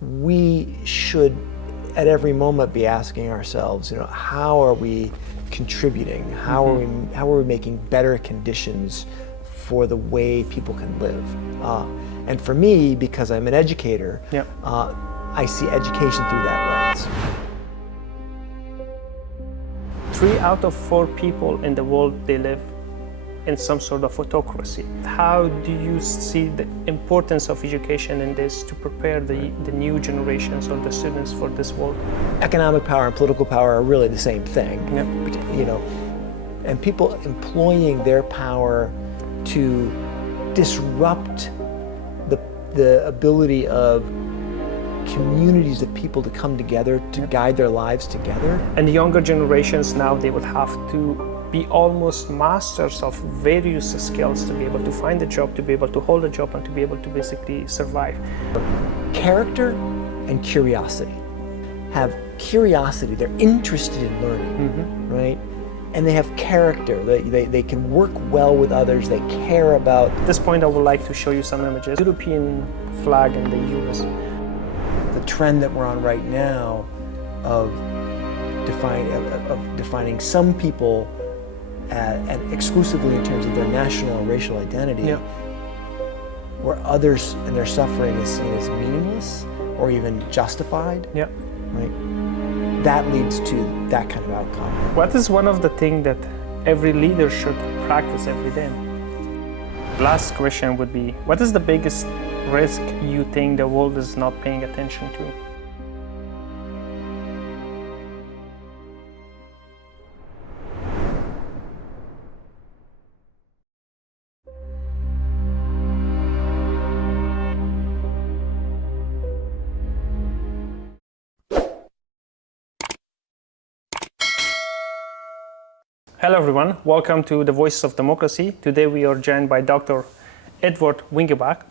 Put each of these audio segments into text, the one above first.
we should at every moment be asking ourselves, how are we contributing? How are we making better conditions for the way people can live? And for me, because I'm an educator, I see education through that lens. 3 out of 4 people in the world, they live in some sort of autocracy. How do you see the importance of education in this to prepare the new generations or the students for this world? Economic power and political power are really the same thing. And people employing their power to disrupt the ability of communities of people to come together to guide their lives together. And the younger generations now, they would have to be almost masters of various skills to be able to find a job, to be able to hold a job, and to be able to basically survive. Character and curiosity. Have curiosity, they're interested in learning, right? And they have character, they can work well with others, they care about. At this point, I would like to show you some images. European flag in the US. The trend that we're on right now of defining some people and exclusively in terms of their national or racial identity, where others and their suffering is seen as meaningless or even justified, right? That leads to that kind of outcome. What is one of the things that every leader should practice every day? Last question would be, what is the biggest risk you think the world is not paying attention to? Hello everyone, welcome to the Voices of Democracy. Today we are joined by Dr. Edward Wingenbach,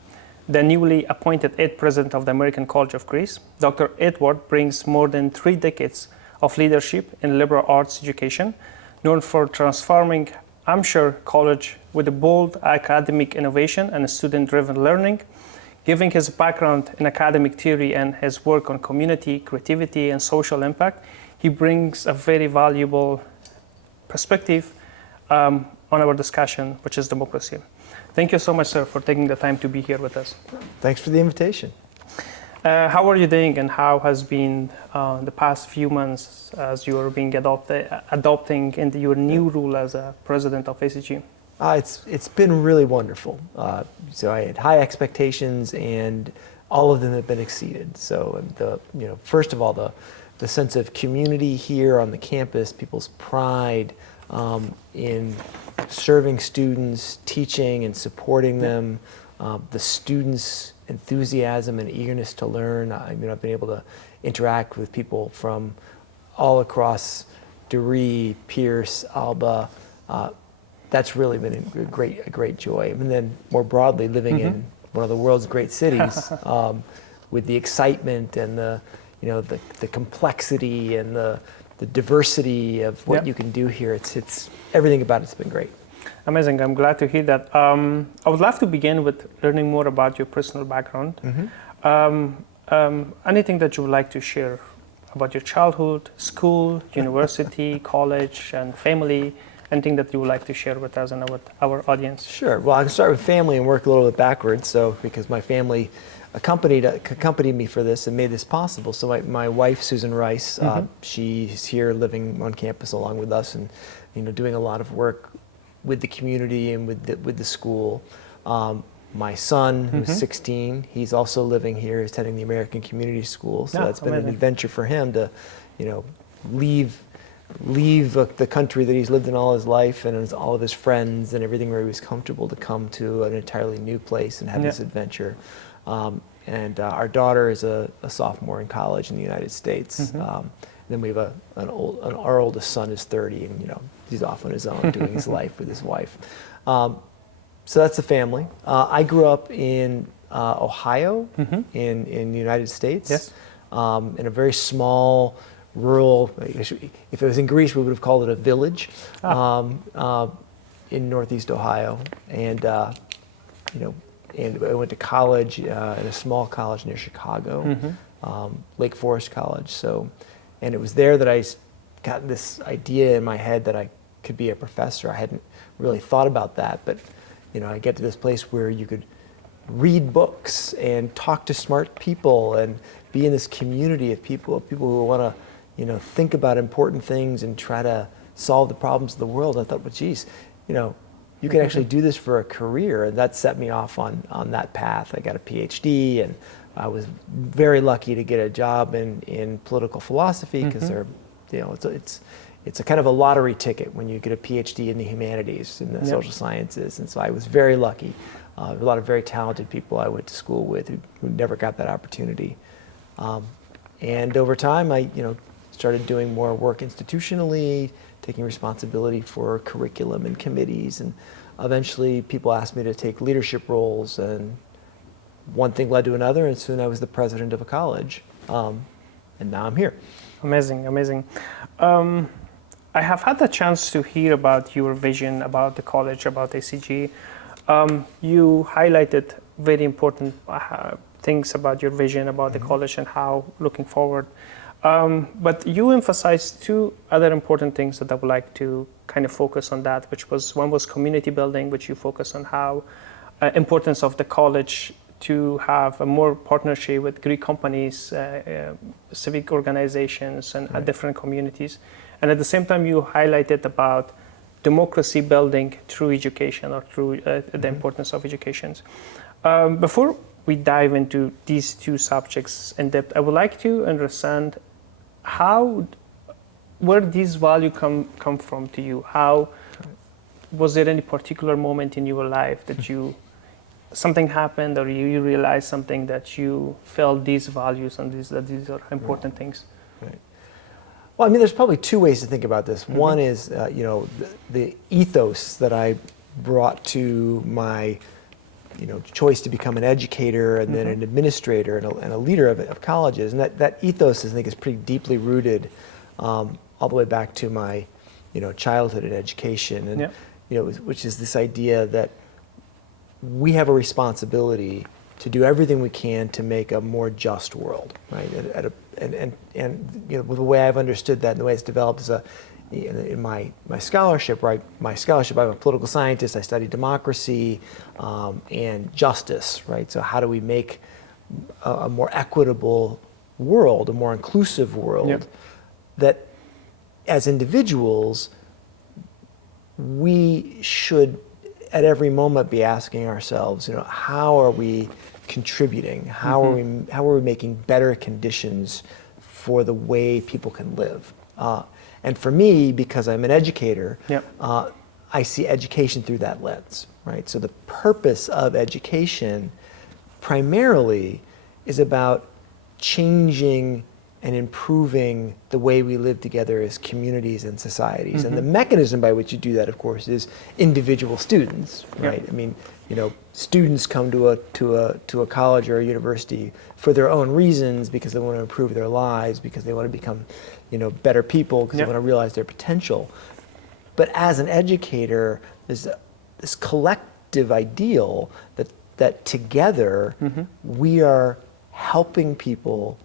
the newly appointed 8th President of the American College of Greece. Dr. Edward brings more than 3 decades of leadership in liberal arts education, known for transforming Hampshire College with a bold academic innovation and student-driven learning. Given his background in academic theory and his work on community, creativity, and social impact, he brings a very valuable perspective on our discussion, which is democracy. Thank you so much, sir, for taking the time to be here with us. Thanks for the invitation. How are you doing, and how has been the past few months as you are being adopting into your new role as a president of ACG? It's been really wonderful. So I had high expectations, and all of them have been exceeded. So first of all, the sense of community here on the campus, people's pride in serving students, teaching and supporting them, the students' enthusiasm and eagerness to learn. I've been able to interact with people from all across Duree, Pierce, Alba. That's really been a great joy. And then more broadly, living in one of the world's great cities, with the excitement and the complexity and the diversity of what you can do here. It's everything about it's been great. Amazing. I'm glad to hear that. I would love to begin with learning more about your personal background. Anything that you would like to share about your childhood, school, university, college, and family? Anything that you would like to share with us and our audience? Sure. Well, I can start with family and work a little bit backwards. So, because my family accompanied me for this and made this possible. So my wife, Susan Rice, she's here living on campus along with us, and doing a lot of work with the community and with the school. My son, who's 16, he's also living here, he's attending the American Community School. So that's been an adventure for him to, leave the country that he's lived in all his life and all of his friends and everything where he was comfortable to come to an entirely new place and have this adventure. And our daughter is a sophomore in college in the United States. Then we have our oldest son is 30, and he's off on his own doing his life with his wife. So that's the family. I grew up in Ohio, in the United States, in a very small, rural. If it was in Greece, we would have called it a village, in Northeast Ohio, and and I went to college at a small college near Chicago, Lake Forest College. So, and it was there that I got this idea in my head that I could be a professor. I hadn't really thought about that, but I get to this place where you could read books and talk to smart people and be in this community of people who want to, think about important things and try to solve the problems of the world. I thought, well, geez, you can actually do this for a career, and that set me off on that path. I got a PhD, and I was very lucky to get a job in political philosophy because it's a kind of a lottery ticket when you get a PhD in the humanities and the social sciences, and so I was very lucky. A lot of very talented people I went to school with who never got that opportunity, and over time I started doing more work institutionally, taking responsibility for curriculum and committees, and eventually people asked me to take leadership roles, and one thing led to another, and soon I was the president of a college, and now I'm here. Amazing, amazing. I have had the chance to hear about your vision about the college, about ACG. You highlighted very important things about your vision about the college and how looking forward. But you emphasized two other important things that I would like to kind of focus on that, which was one was community building, which you focus on how importance of the college to have a more partnership with Greek companies, civic organizations, and different communities. And at the same time, you highlighted about democracy building through education or through the importance of education. Before we dive into these two subjects in depth, I would like to understand where these values come from to you. How was there any particular moment in your life that something happened, or you realized something that you felt these values and these are important things? Right. Well, I mean, there's probably two ways to think about this. One is, the ethos that I brought to my, choice to become an educator and then an administrator and a leader of colleges. And that ethos, I think, is pretty deeply rooted all the way back to my, childhood and education. And, which is this idea that we have a responsibility to do everything we can to make a more just world, right? And the way I've understood that and the way it's developed is in my scholarship, right? My scholarship, I'm a political scientist. I study democracy and justice, right? So how do we make a more equitable world, a more inclusive world that as individuals, we should at every moment be asking ourselves, how are we contributing? How are we making better conditions for the way people can live? And for me, because I'm an educator, I see education through that lens, right? So the purpose of education primarily is about changing and improving the way we live together as communities and societies. And the mechanism by which you do that, of course, is individual students, right? I mean, students come to a college or a university for their own reasons, because they want to improve their lives, because they want to become, better people, because they want to realize their potential. But as an educator, there's this collective ideal that together we are helping people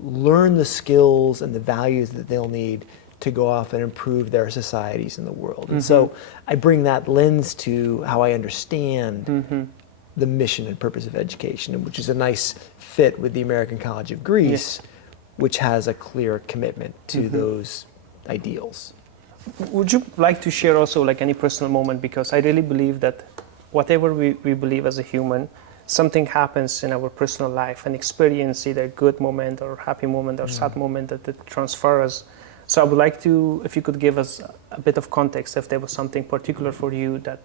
learn the skills and the values that they'll need to go off and improve their societies in the world. And so I bring that lens to how I understand the mission and purpose of education, which is a nice fit with the American College of Greece, which has a clear commitment to those ideals. Would you like to share also like any personal moment? Because I really believe that whatever we believe as a human, something happens in our personal life, an experience, either a good moment or happy moment or sad moment that transfers. So I would like to, if you could give us a bit of context, if there was something particular for you that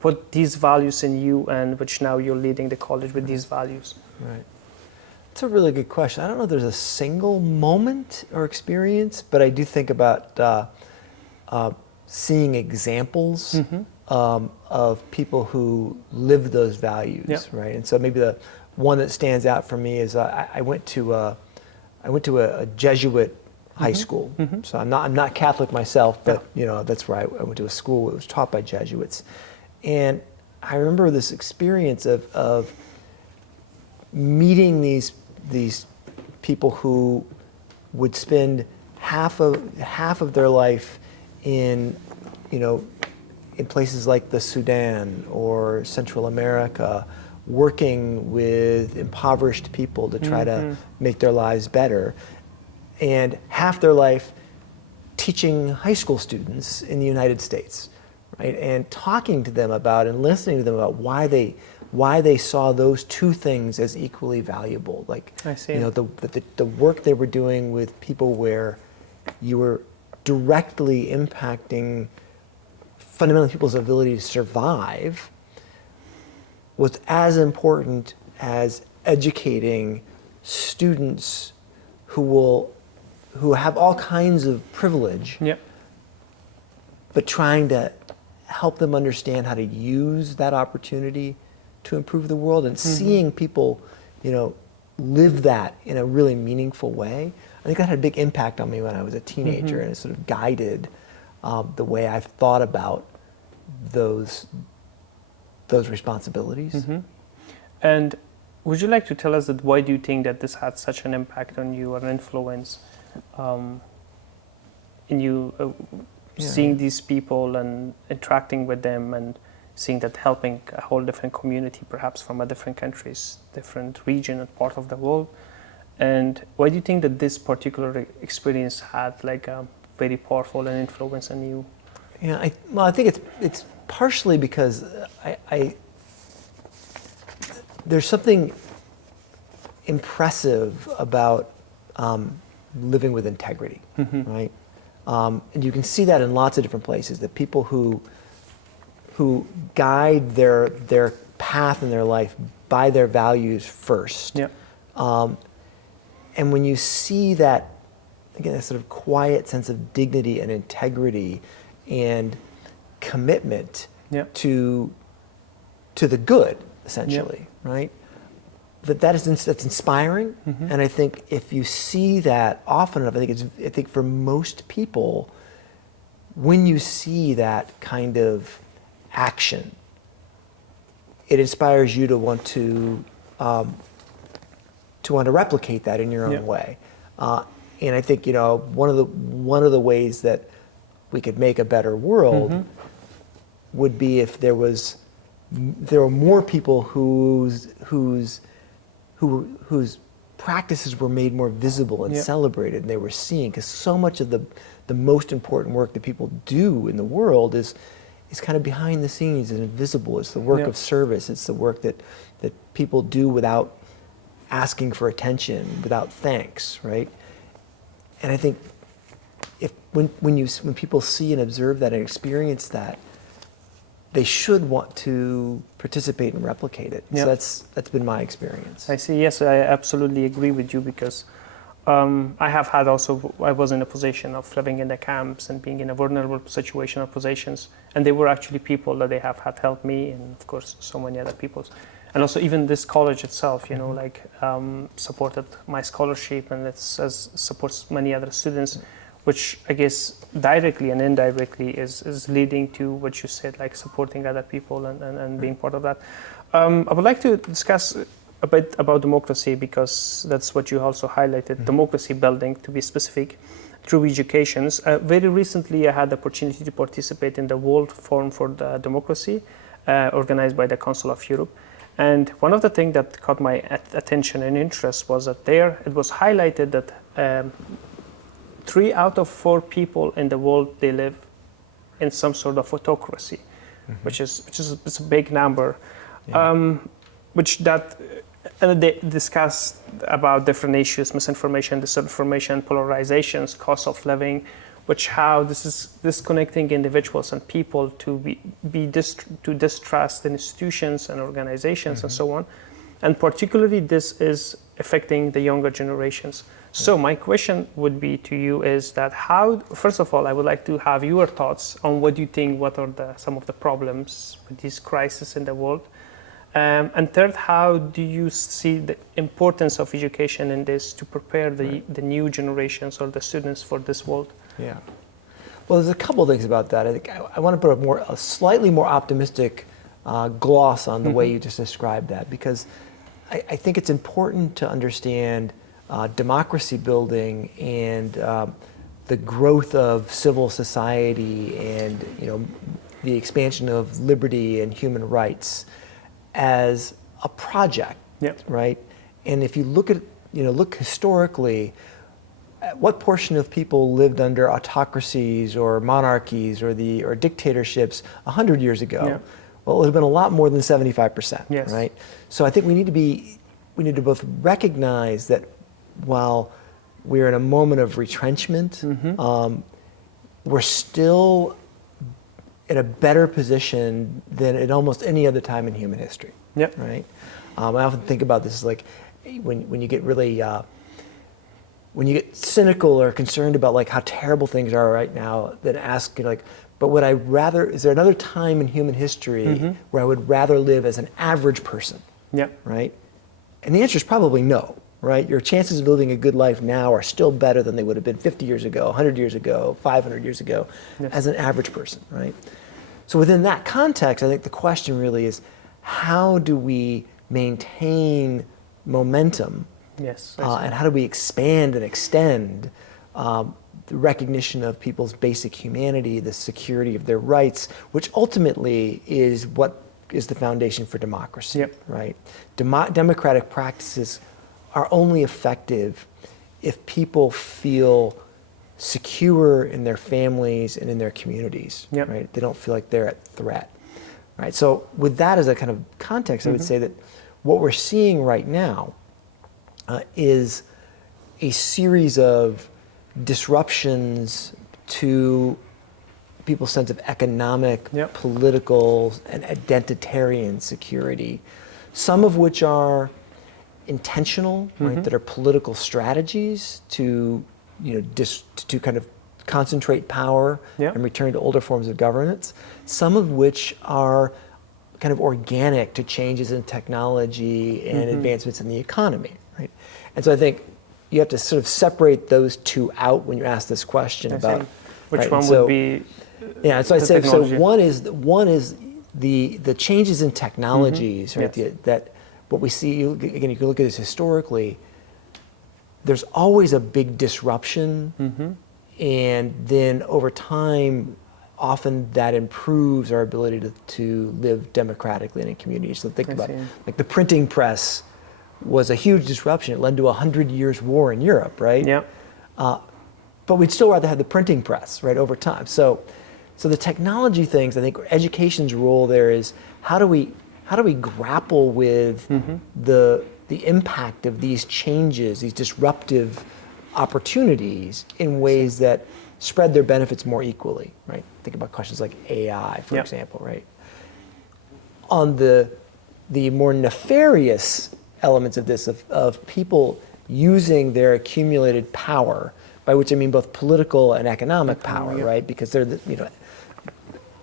put these values in you, and which now you're leading the college with these values. Right. That's a really good question. I don't know if there's a single moment or experience, but I do think about seeing examples of people who live those values, right? And so maybe the one that stands out for me is I went to a Jesuit high school. So I'm not Catholic myself, but that's where I went to a school that was taught by Jesuits. And I remember this experience of meeting these people who would spend half of their life in, in places like the Sudan or Central America, working with impoverished people to try to make their lives better, and half their life teaching high school students in the United States, right? And talking to them about and listening to them about why they saw those two things as equally valuable. Like, I see. The work they were doing with people where you were directly impacting fundamentally people's ability to survive was as important as educating students who have all kinds of privilege, Yep. but trying to help them understand how to use that opportunity to improve the world, and seeing people, live that in a really meaningful way. I think that had a big impact on me when I was a teenager, and it sort of guided the way I've thought about those responsibilities. And would you like to tell us that why do you think that this had such an impact on you or an influence in you seeing these people and interacting with them and seeing that helping a whole different community, perhaps from a different countries, different region and part of the world? And why do you think that this particular experience had like a very powerful and influence on you? Yeah, I think it's partially because there's something impressive about living with integrity, right? And you can see that in lots of different places. That people who guide their path in their life by their values first. Yeah. And when you see that, again, a sort of quiet sense of dignity and integrity and commitment to the good, essentially, right? That's inspiring, and I think if you see that often enough, I think for most people, when you see that kind of action, it inspires you to want to replicate that in your own way. And I think one of the ways that we could make a better world would be if there were more people whose practices were made more visible and celebrated, and they were seen, because so much of the most important work that people do in the world is kind of behind the scenes and invisible. It's the work of service. It's the work that people do without asking for attention, without thanks, right? And I think when people see and observe that and experience that, they should want to participate and replicate it. So that's been my experience. I see. Yes, I absolutely agree with you, because I was in a position of living in the camps and being in a vulnerable situation or positions, and they were actually people that they have had helped me, and of course so many other people. And also even this college itself, supported my scholarship, and it supports many other students, which I guess directly and indirectly is leading to what you said, like supporting other people and being part of that. I would like to discuss a bit about democracy, because that's what you also highlighted, democracy building, to be specific, through educations. Very recently I had the opportunity to participate in the World Forum for the Democracy, organized by the Council of Europe. And one of the things that caught my attention and interest was that there it was highlighted that 3 out of 4 people in the world, they live in some sort of autocracy, which is it's a big number. They discussed about different issues: misinformation, disinformation, polarizations, cost of living, how this is disconnecting individuals and people to distrust institutions and organizations and so on. And particularly this is affecting the younger generations. So my question would be to you is that first of all, I would like to have your thoughts on what you think, what are some of the problems with this crisis in the world? And third, how do you see the importance of education in this to prepare the new generations or the students for this world? Yeah. Well, there's a couple of things about that. I think I want to put a slightly more optimistic gloss on the way you just described that, because I think it's important to understand democracy building and the growth of civil society and the expansion of liberty and human rights as a project, right? And if you look at look historically, what portion of people lived under autocracies or monarchies or dictatorships 100 years ago? Yeah. Well, it would have been a lot more than 75%, Yes. right? So I think we need to both recognize that while we're in a moment of retrenchment, we're still in a better position than at almost any other time in human history, right? I often think about this like when you get really when you get cynical or concerned about like how terrible things are right now, then ask but would I rather? Is there another time in human history where I would rather live as an average person? Right? And the answer is probably no. Right? Your chances of living a good life now are still better than they would have been 50 years ago, 100 years ago, 500 years ago, as an average person. Right? So within that context, I think the question really is, how do we maintain momentum? Yes. And how do we expand and extend the recognition of people's basic humanity, the security of their rights, which ultimately is what is the foundation for democracy, right? Democratic practices are only effective if people feel secure in their families and in their communities, right? They don't feel like they're at threat, right? So with that as a kind of context, I would say that what we're seeing right now is a series of disruptions to people's sense of economic, political, and identitarian security, some of which are intentional, right, that are political strategies to to kind of concentrate power and return to older forms of governance, some of which are kind of organic to changes in technology and advancements in the economy, right? And so I think you have to sort of separate those two out when you ask this question about which one would be. Yeah, so I say technology. so. One is the changes in technologies, right? That what we see again. You can look at this historically. There's always a big disruption, and then over time, often that improves our ability to live democratically in a community. So think about it. Like the printing press was a huge disruption. It led to 100 years war in Europe, right? But we'd still rather have the printing press, right, over time. So the technology things, I think education's role there is how do we grapple with the impact of these changes, these disruptive opportunities in ways that spread their benefits more equally, right? Think about questions like AI, for example, right? On the more nefarious elements of this, of people using their accumulated power, by which I mean both political and economic power, right? Because they're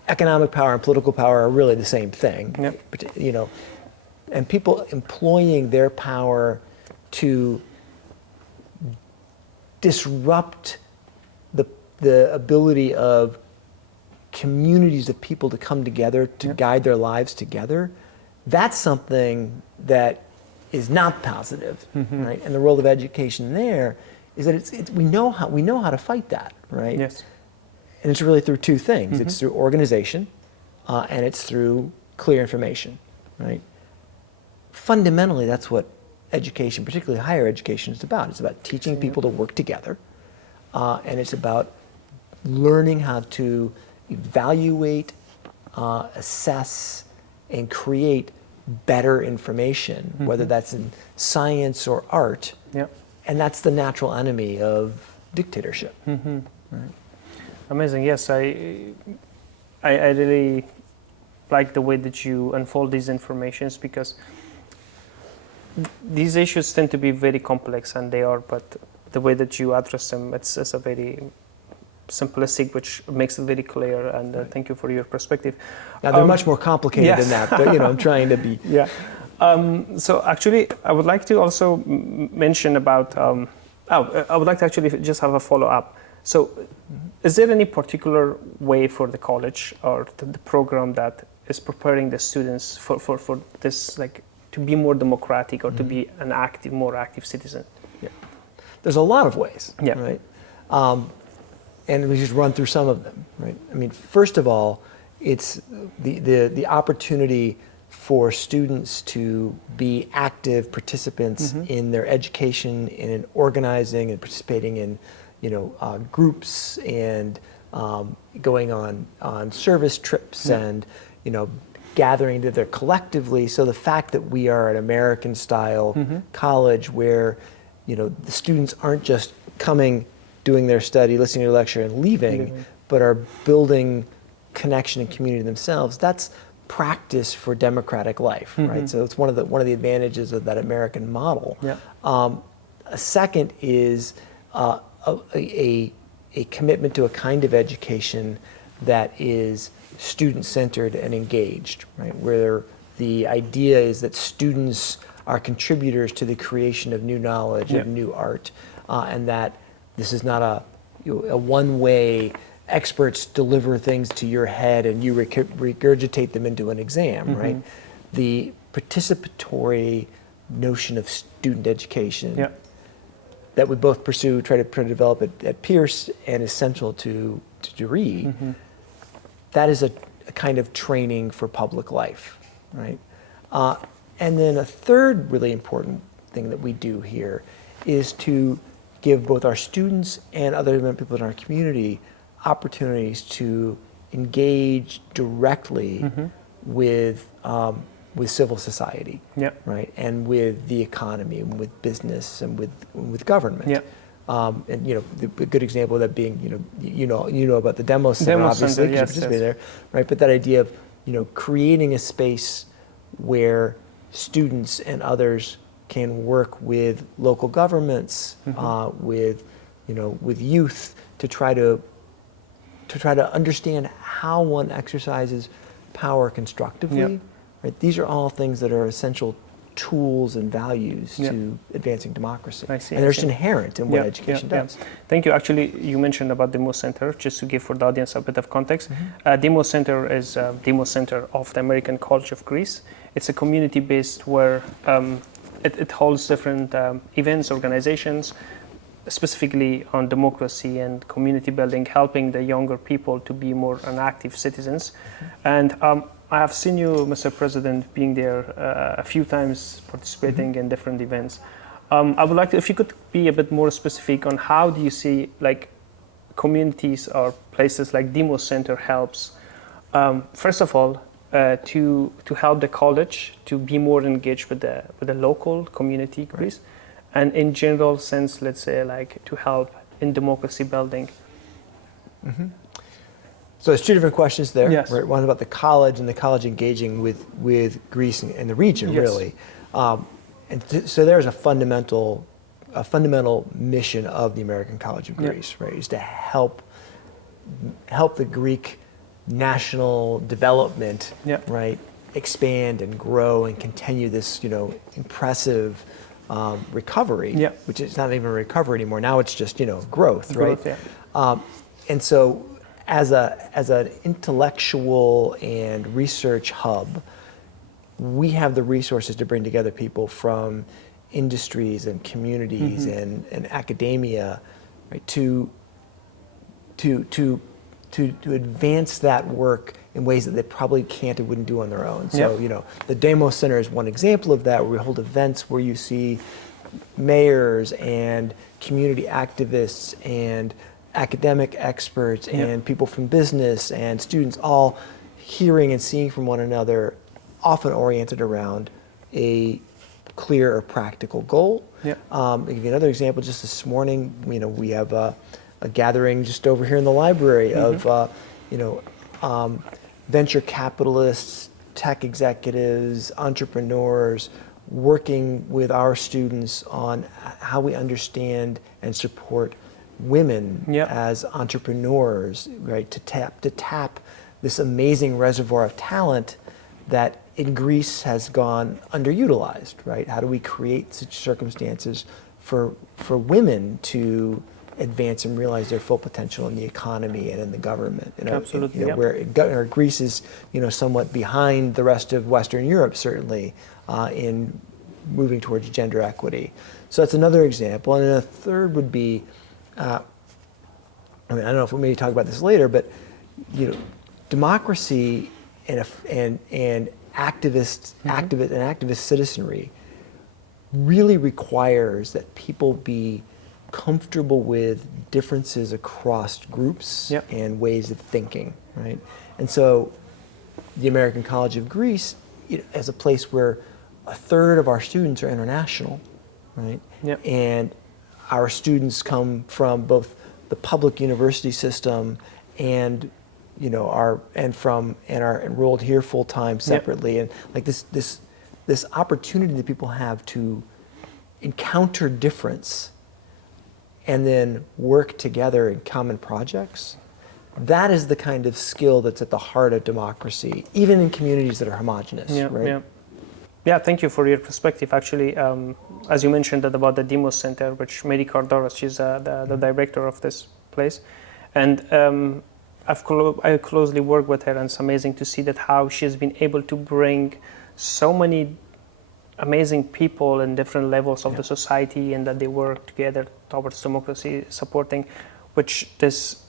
economic power and political power are really the same thing, and people employing their power to disrupt the ability of communities of people to come together to guide their lives together, that's something that is not positive, right? And the role of education there is that we know how to fight that, right? Yes. And it's really through two things. It's through organization, and it's through clear information, right? Fundamentally, that's what education, particularly higher education, is about. It's about teaching people to work together, and it's about learning how to evaluate, assess, and create better information, whether that's in science or art. And that's the natural enemy of dictatorship. Right? Amazing. Yes, I really like the way that you unfold these informations, because these issues tend to be very complex, and they are, but the way that you address them, it's a very simplistic, which makes it very clear, and thank you for your perspective. Now, they're much more complicated than that, but I'm trying to be... So actually, I would like to also mention about, I would like to actually just have a follow-up. So is there any particular way for the college or the program that is preparing the students for this, like, to be more democratic or to be an more active citizen? Yeah. There's a lot of ways, Yeah. right? And we just run through some of them, right? I mean, first of all, it's the opportunity for students to be active participants in their education and in organizing and participating in, groups and going on service trips and, gathering together collectively. So the fact that we are an American-style college where, the students aren't just coming, doing their study, listening to a lecture and leaving, but are building connection and community themselves, that's practice for democratic life, right? So it's one of the advantages of that American model. Yeah. A second is a commitment to a kind of education that is student-centered and engaged, right? Where the idea is that students are contributors to the creation of new knowledge, of new art, and that this is not a one-way experts deliver things to your head and you regurgitate them into an exam, right? The participatory notion of student education that we both pursue, try to develop at Pierce and is central to Reed, that is a kind of training for public life, right? And then a third really important thing that we do here is to give both our students and other people in our community opportunities to engage directly with civil society, right, and with the economy, and with business, and with government. And a good example of that being you know about the demo center, obviously, because you participated there, right? But that idea of creating a space where students and others can work with local governments, with youth to try to understand how one exercises power constructively. Right? These are all things that are essential tools and values to advancing democracy. I see, and they're just inherent in what education does. Thank you. Actually, you mentioned about Demo Center, just to give for the audience a bit of context. Demo Center is Demo Center of the American College of Greece. It's a community-based where it holds different events, organizations, specifically on democracy and community building, helping the younger people to be more active citizens. And I have seen you, Mr. President, being there a few times, participating in different events. I would like to, if you could be a bit more specific on how do you see like communities or places like Demo Center helps, first of all, to help the college to be more engaged with the local community, Greece, and in general sense, let's say, like to help in democracy building. So there's two different questions there. Yes. Right? One about the college and the college engaging with Greece and the region, really. So there's a fundamental mission of the American College of Greece, right? Is to help the Greek national development, right, expand and grow and continue this, impressive recovery, which is not even a recovery anymore. Now it's just, growth, right? And so as an intellectual and research hub, we have the resources to bring together people from industries and communities and academia, right, to advance that work in ways that they probably can't and wouldn't do on their own. So, the Demo Center is one example of that, where we hold events where you see mayors and community activists and academic experts and people from business and students all hearing and seeing from one another, often oriented around a clear or practical goal. I'll give you another example. Just this morning, we have a gathering just over here in the library of venture capitalists, tech executives, entrepreneurs, working with our students on how we understand and support women as entrepreneurs, right? To tap this amazing reservoir of talent that in Greece has gone underutilized, right? How do we create such circumstances for women to advance and realize their full potential in the economy and in the government. Absolutely, yeah. Where Greece is, somewhat behind the rest of Western Europe, certainly, in moving towards gender equity. So that's another example. And then a third would be, I don't know if we'll maybe talk about this later, but democracy and activist citizenry really requires that people be comfortable with differences across groups and ways of thinking, right? And so the American College of Greece, as a place where a third of our students are international, right? Yep. And our students come from both the public university system and are enrolled here full time separately, and like this opportunity that people have to encounter difference and then work together in common projects. That is the kind of skill that's at the heart of democracy, even in communities that are homogenous, right? Yeah, thank you for your perspective. Actually, as you mentioned that about the Demos Center, which Mary Cardoros, she's the director of this place, and I closely work with her, and it's amazing to see that how she's been able to bring so many amazing people in different levels of the society, and that they work together towards democracy, supporting, which this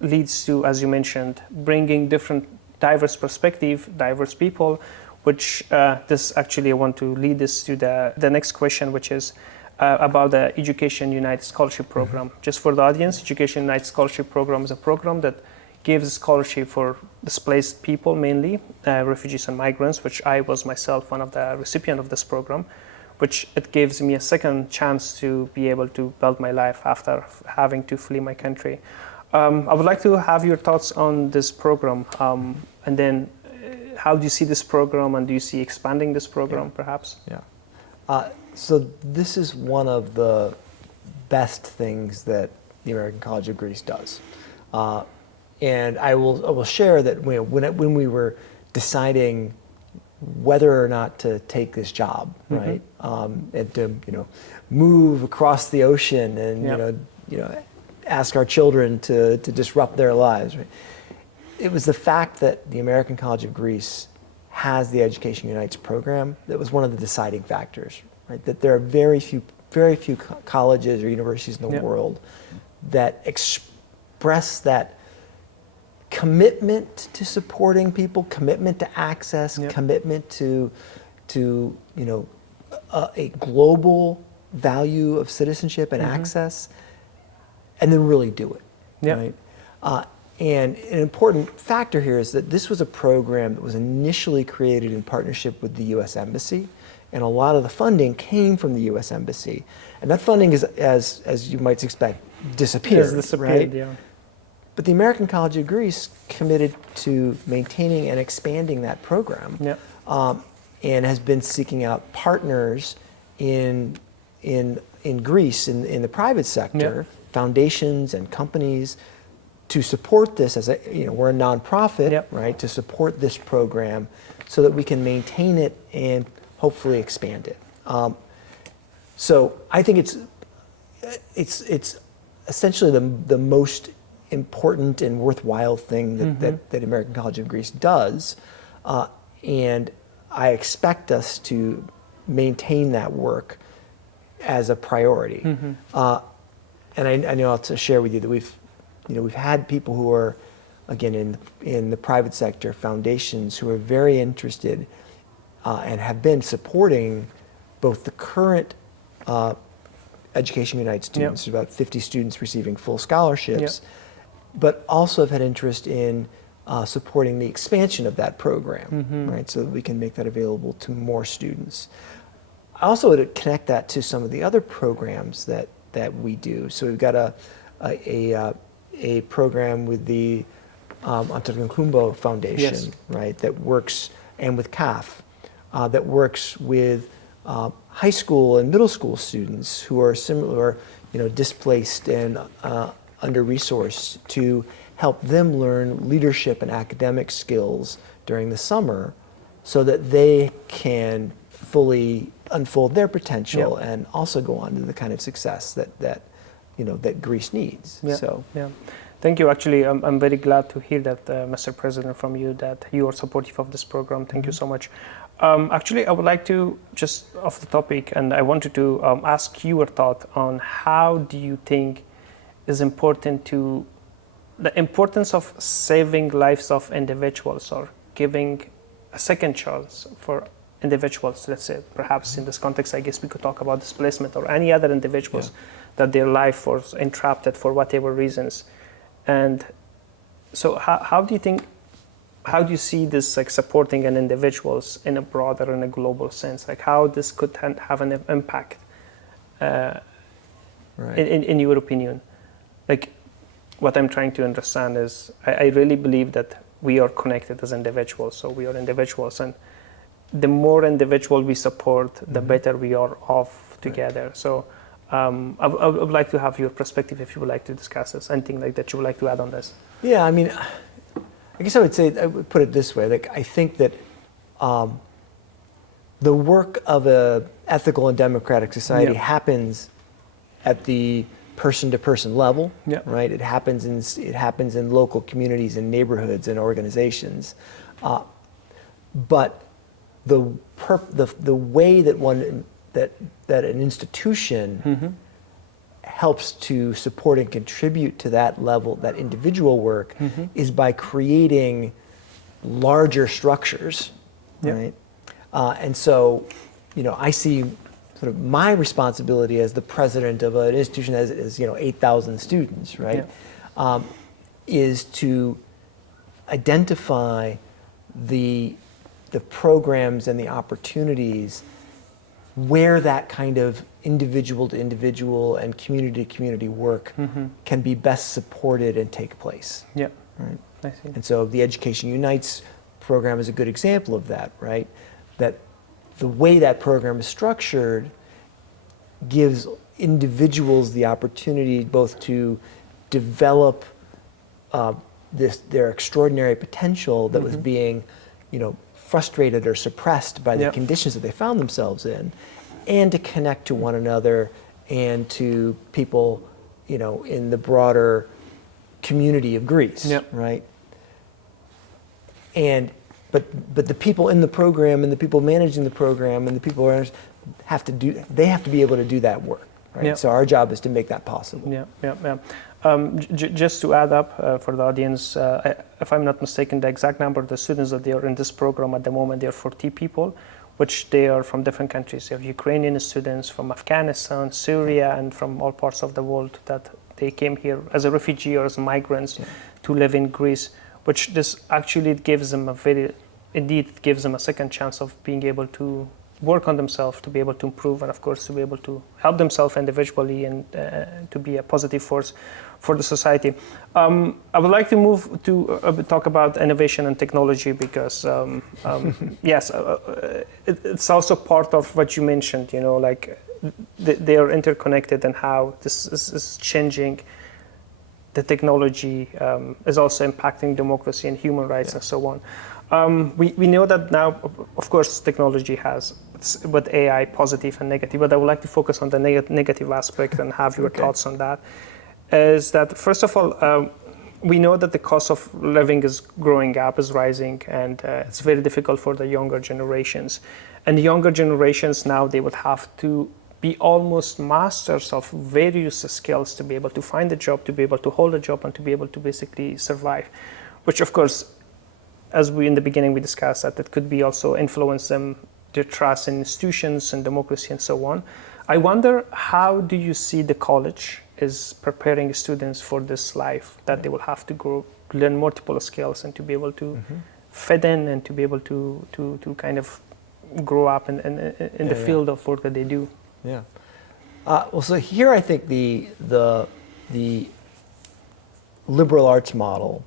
leads to, as you mentioned, bringing different diverse perspective, diverse people, which this actually I want to lead this to the next question, which is about the Education United Scholarship Program. Just for the audience, Education United Scholarship Program is a program that gives scholarship for displaced people, mainly refugees and migrants, which I was myself one of the recipients of this program, which it gives me a second chance to be able to build my life after having to flee my country. I would like to have your thoughts on this program, and then how do you see this program, and do you see expanding this program perhaps? Yeah. So this is one of the best things that the American College of Greece does. And I will share that when we were deciding whether or not to take this job, right, and to move across the ocean and ask our children to disrupt their lives, right? It was the fact that the American College of Greece has the Education Unites program that was one of the deciding factors, right? That there are very few colleges or universities in the world that express that commitment to supporting people, commitment to access, commitment to a global value of citizenship and access, and then really do it, right? And an important factor here is that this was a program that was initially created in partnership with the U.S. Embassy, and a lot of the funding came from the U.S. Embassy. And that funding is, as you might expect, disappeared, right? Yeah. But the American College of Greece committed to maintaining and expanding that program, and has been seeking out partners in Greece, in the private sector, foundations and companies, to support this as we're a nonprofit, right? To support this program, so that we can maintain it and hopefully expand it. So I think it's essentially the most important and worthwhile thing that American College of Greece does, and I expect us to maintain that work as a priority. And I know I'll share with you that we've had people who are, again, in the private sector, foundations who are very interested and have been supporting both the current Education United students, there's about 50 students receiving full scholarships, but also have had interest in supporting the expansion of that program, right, so that we can make that available to more students. I also would connect that to some of the other programs that we do. So we've got a program with the Antetokounmpo Foundation, right, that works, and with CAF, that works with high school and middle school students who are similar, displaced and under-resourced, to help them learn leadership and academic skills during the summer, so that they can fully unfold their potential and also go on to the kind of success that that Greece needs. Yeah. So Yeah. Thank you. Actually, I'm very glad to hear that, Mr. President, from you, that you are supportive of this program. Thank you so much. Actually, I would like to, just off the topic, and I wanted to ask your thought on how do you think is important to, the importance of saving lives of individuals or giving a second chance for individuals, let's say, perhaps in this context, I guess we could talk about displacement or any other individuals that their life was entrapped for whatever reasons. And so how do you see this like supporting an individuals in a broader and a global sense? Like how this could have an impact in your opinion? Like what I'm trying to understand is I really believe that we are connected as individuals. So we are individuals, and the more individual we support, the better we are off together. Right. So I would like to have your perspective if you would like to discuss this. Anything like that you would like to add on this? Yeah, I mean, I guess I would put it this way. Like I think that the work of a ethical and democratic society happens at the person-to-person level, right? It happens in local communities and neighborhoods and organizations, but the way that an institution helps to support and contribute to that level, that individual work, is by creating larger structures, right? And so, I see sort of my responsibility as the president of an institution that has 8,000 students, right? Is to identify the programs and the opportunities where that kind of individual to individual and community to community work can be best supported and take place. Yeah. Right. I see. And so the Education Unites program is a good example of that, right? That the way that program is structured gives individuals the opportunity both to develop their extraordinary potential that was being, frustrated or suppressed by the conditions that they found themselves in, and to connect to one another and to people, in the broader community of Greece, right? But the people in the program and the people managing the program and the people who have to be able to do that work, right? So our job is to make that possible. Just to add up for the audience, if I'm not mistaken, the exact number of the students that they are in this program at the moment, there are 40 people, which they are from different countries. You have Ukrainian students from Afghanistan, Syria, and from all parts of the world that they came here as a refugee or as migrants to live in Greece, which this actually gives them a second chance of being able to work on themselves, to be able to improve, and of course to be able to help themselves individually and to be a positive force for the society. I would like to move to talk about innovation and technology because yes, it's also part of what you mentioned, like they are interconnected, and how this is changing. The technology is also impacting democracy and human rights and so on. We know that now, of course, technology has, with AI, positive and negative, but I would like to focus on the negative aspect and have your thoughts on that. Is that, first of all, we know that the cost of living is growing up, is rising, and it's very difficult for the younger generations. And the younger generations now, they would have to be almost masters of various skills to be able to find a job, to be able to hold a job, and to be able to basically survive, which of course, as we in the beginning we discussed, that it could be also influence them, their trust in institutions and democracy and so on. I wonder, how do you see the college is preparing students for this life, that they will have to grow, learn multiple skills, and to be able to fit in, and to be able to kind of grow up in the field of work that they do? Yeah. Well, so here I think the liberal arts model,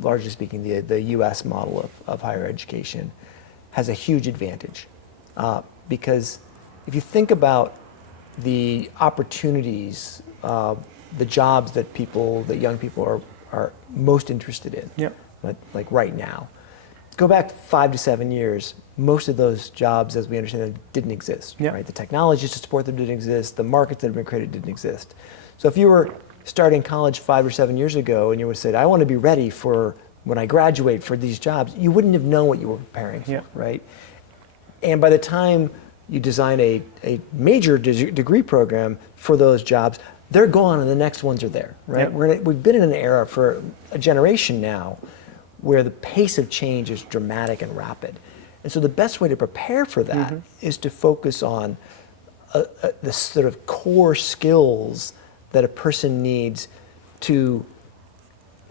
largely speaking, the U.S. model of higher education, has a huge advantage because if you think about the opportunities, the jobs that young people are most interested in, like right now, go back 5 to 7 years. most of those jobs, as we understand them, didn't exist. Yeah. Right? The technologies to support them didn't exist. The markets that have been created didn't exist. So if you were starting college 5 or 7 years ago and you would say, I want to be ready for when I graduate for these jobs, you wouldn't have known what you were preparing for, Yeah. right? And by the time you design a major degree program for those jobs, they're gone and the next ones are there, right? Yeah. We've been in an era for a generation now where the pace of change is dramatic and rapid. And so the best way to prepare for that is to focus on the sort of core skills that a person needs to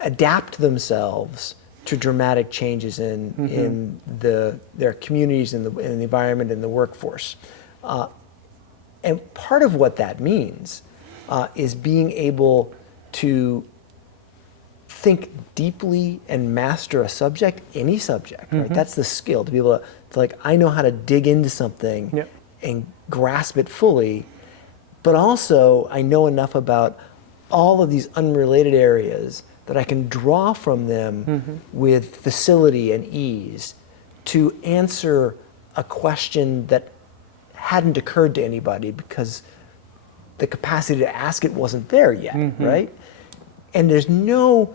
adapt themselves to dramatic changes in their communities, in the environment, in the workforce. And part of what that means is being able to think deeply and master a subject, any subject, right? That's the skill, to be able to like, I know how to dig into something and grasp it fully, but also I know enough about all of these unrelated areas that I can draw from them with facility and ease to answer a question that hadn't occurred to anybody because the capacity to ask it wasn't there yet, right? And there's no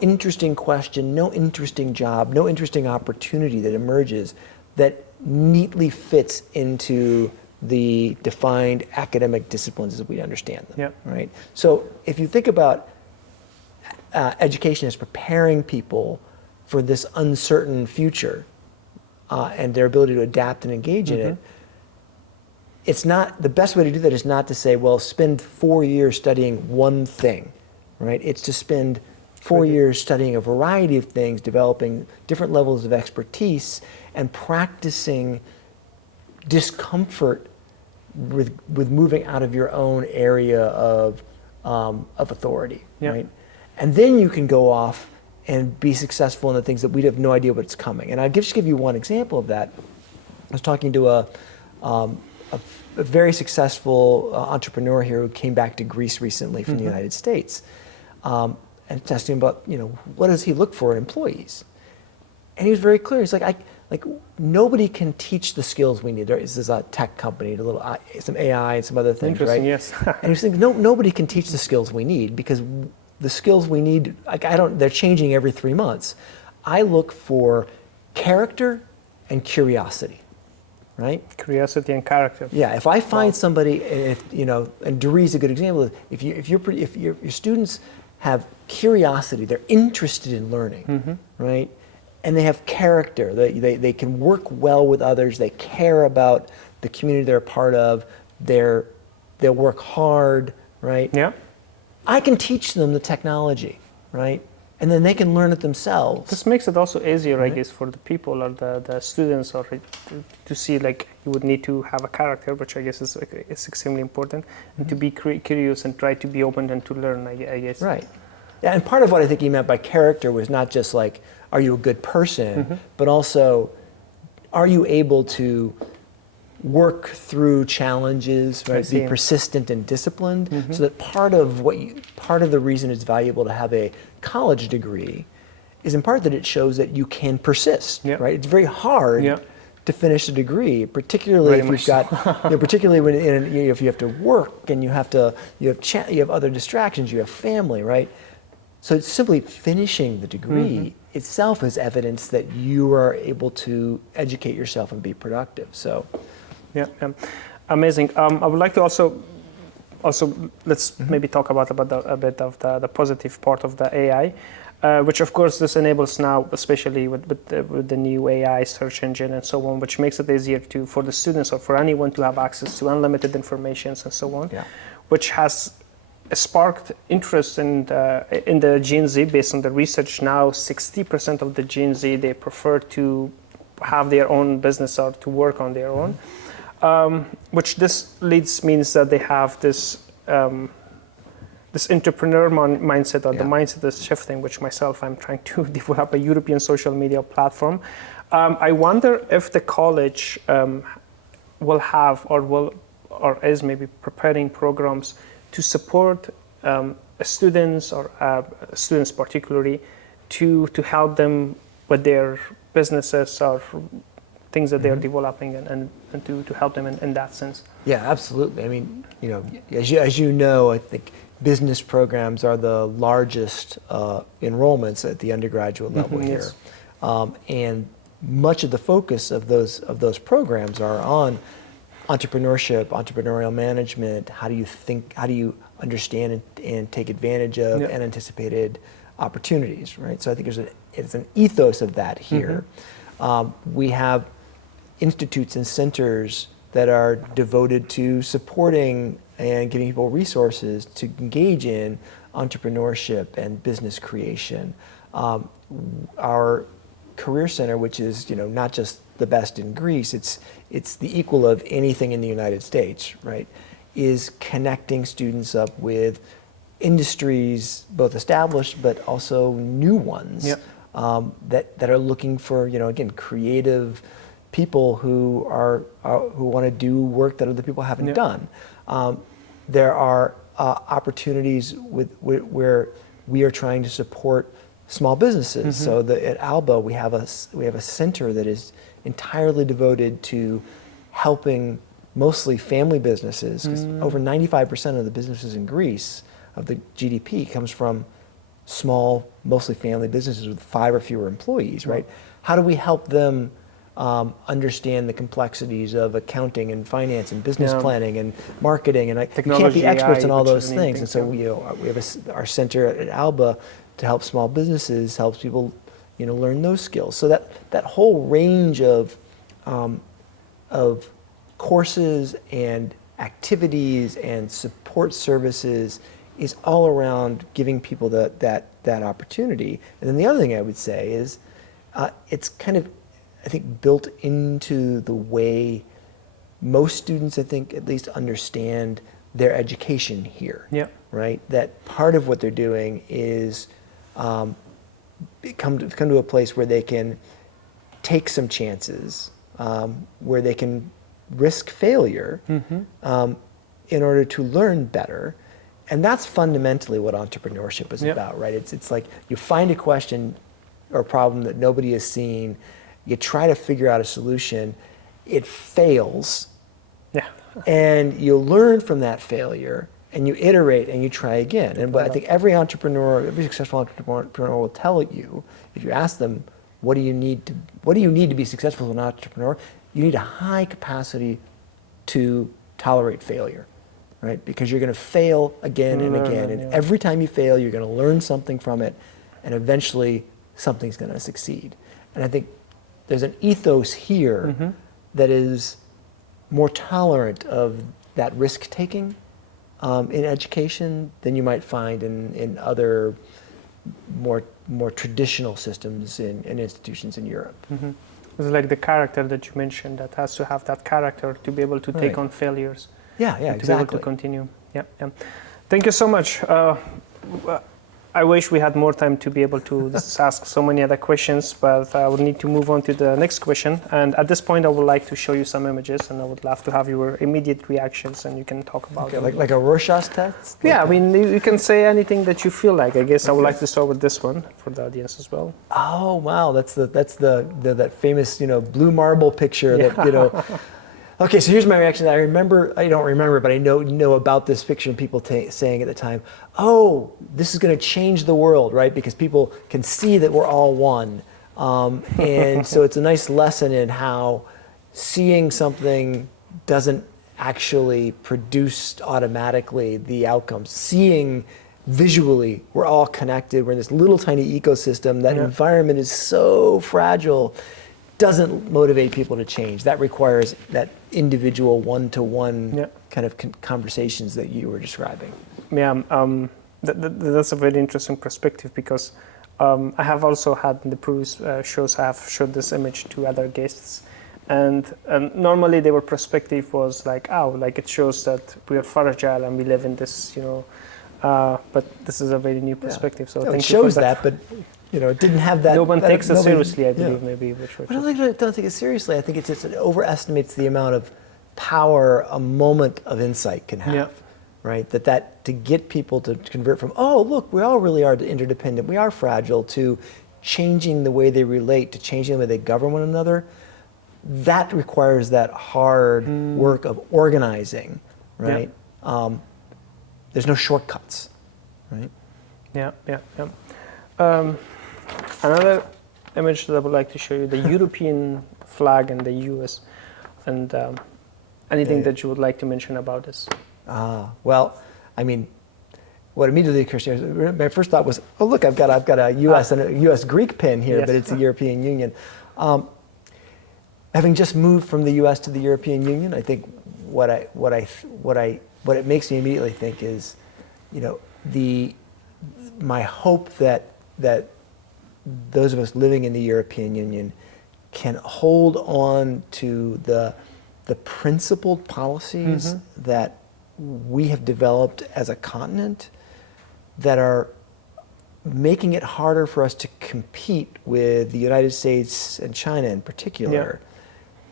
interesting question, no interesting job, no interesting opportunity that emerges that neatly fits into the defined academic disciplines as we understand them, right? So if you think about education as preparing people for this uncertain future and their ability to adapt and engage in it, it's not, the best way to do that is not to say, well, spend 4 years studying one thing, right? It's to spend 4 years studying a variety of things, developing different levels of expertise, and practicing discomfort with moving out of your own area of authority, right? And then you can go off and be successful in the things that we have no idea what's coming. And I'll just give you one example of that. I was talking to a very successful entrepreneur here who came back to Greece recently from the United States, and testing about, what does he look for in employees? And he was very clear. He's like, nobody can teach the skills we need. This is a tech company, some AI and some other things, right? Yes. And he's thinking, nobody can teach the skills we need because the skills we need, they're changing every 3 months. I look for character and curiosity, right? Curiosity and character. Yeah, if I find somebody, and Doree's a good example. If your students have curiosity, they're interested in learning, right? And they have character. They can work well with others. They care about the community they're a part of. They'll work hard, right? Yeah. I can teach them the technology, right? And then they can learn it themselves. This makes it also easier, I guess, for the people or the students or to see, like, you would need to have a character, which I guess is extremely important, and to be curious and try to be open and to learn, I guess. Right. Yeah, and part of what I think he meant by character was not just like, are you a good person, but also, are you able to work through challenges, right? Be persistent and disciplined, so that part of the reason it's valuable to have a college degree is in part that it shows that you can persist, right? It's very hard to finish a degree, particularly if you've got, particularly when if you have to work and you have other distractions, you have family, right? So it's simply finishing the degree itself is evidence that you are able to educate yourself and be productive. So. Yeah, amazing. I would like to also let's maybe talk about a bit of the positive part of the AI, which of course this enables now, especially with the new AI search engine and so on, which makes it easier for the students or for anyone to have access to unlimited information and so on, which has sparked interest in the Gen Z. Based on the research now, 60% of the Gen Z, they prefer to have their own business or to work on their own. Which this means that they have this entrepreneur mindset, or the mindset is shifting, which myself, I'm trying to develop a European social media platform. I wonder if the college will have or is maybe preparing programs to support students or students particularly to help them with their businesses or things that they're developing and to help them in that sense. Yeah, absolutely. I mean, as you know, I think business programs are the largest enrollments at the undergraduate level here, Yes. and much of the focus of those programs are on entrepreneurship, entrepreneurial management. How do you think? How do you understand and take advantage of unanticipated opportunities? Right. So I think it's an ethos of that here. We have institutes and centers that are devoted to supporting and giving people resources to engage in entrepreneurship and business creation. Our Career Center, which is not just the best in Greece, it's the equal of anything in the United States, right? Is connecting students up with industries, both established but also new ones, that are looking for again creative people who want to do work that other people haven't done. There are opportunities where we are trying to support small businesses. So at Alba we have a center that is entirely devoted to helping mostly family businesses, because over 95% of the businesses in Greece of the GDP comes from small, mostly family businesses with 5 or fewer employees, right? How do we help them understand the complexities of accounting and finance and business planning and marketing, and you can't be experts in all those things. And so we have our center at Alba to help small businesses, helps people learn those skills. So that whole range of courses and activities and support services is all around giving people that opportunity. And then the other thing I would say is it's kind of, I think, built into the way most students, I think, at least understand their education here. Right? That part of what they're doing is come to a place where they can take some chances, where they can risk failure in order to learn better. And that's fundamentally what entrepreneurship is about, right? It's like you find a question or a problem that nobody has seen, you try to figure out a solution, it fails, and you learn from that failure, and you iterate and you try again. But I think every successful entrepreneur will tell you, if you ask them, what do you need to be successful as an entrepreneur? You need a high capacity to tolerate failure, right? Because you're going to fail again and again. And every time you fail, you're going to learn something from it, and eventually something's going to succeed. And I think there's an ethos here that is more tolerant of that risk-taking in education than you might find in other more traditional systems and institutions in Europe. It's like the character that you mentioned, that has to have that character to be able to take on failures. Exactly. To be able to continue. Thank you so much. I wish we had more time to be able to ask so many other questions, but I would need to move on to the next question. And at this point, I would like to show you some images, and I would love to have your immediate reactions, and you can talk about them. Like a Rorschach test? I mean, you can say anything that you feel like. I guess I would like to start with this one for the audience as well. Oh wow, that's that famous blue marble picture that Okay, so here's my reaction. I don't remember, but I know about this picture and people saying at the time, "Oh, this is going to change the world," right? Because people can see that we're all one, and so it's a nice lesson in how seeing something doesn't actually produce automatically the outcomes. Seeing visually, we're all connected. We're in this little tiny ecosystem. That environment is so fragile. Doesn't motivate people to change. That requires that individual one-to-one kind of conversations that you were describing. That's a very interesting perspective, because I have also had in the previous shows, I have showed this image to other guests, and normally their perspective was like, it shows that we are fragile and we live in this, but this is a very new perspective. So thank you for that. It shows that, but it didn't have that. No one takes it seriously, I believe, maybe. I don't think it seriously. I think it overestimates the amount of power a moment of insight can have, right? That to get people to convert from, oh, look, we all really are interdependent, we are fragile, to changing the way they relate, to changing the way they govern one another. that requires that hard work of organizing, right? There's no shortcuts, right? Yeah, yeah, yeah. Another image that I would like to show you, the European flag and the US, and anything that you would like to mention about this. Well, I mean, what immediately occurs to me, my first thought was, oh look, I've got a U.S. and a U.S. Greek pin here, Yes. but it's the European Union. Having just moved from the U.S. to the European Union, I think what it makes me immediately think is, you know, my hope that those of us living in the European Union can hold on to the principled policies that we have developed as a continent that are making it harder for us to compete with the United States and China in particular,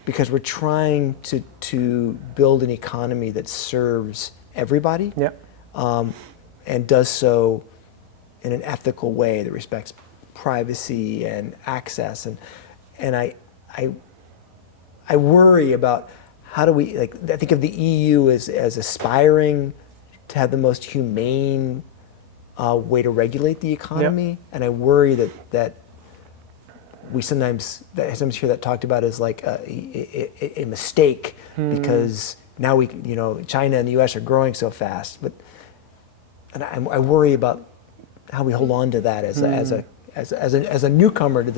because we're trying to build an economy that serves everybody, and does so in an ethical way that respects privacy and access, and I worry about how do we, like, I think of the EU as aspiring to have the most humane way to regulate the economy, and I worry that we sometimes hear that talked about as like a mistake, because now China and the U.S. are growing so fast, and I worry about how we hold on to that as a newcomer to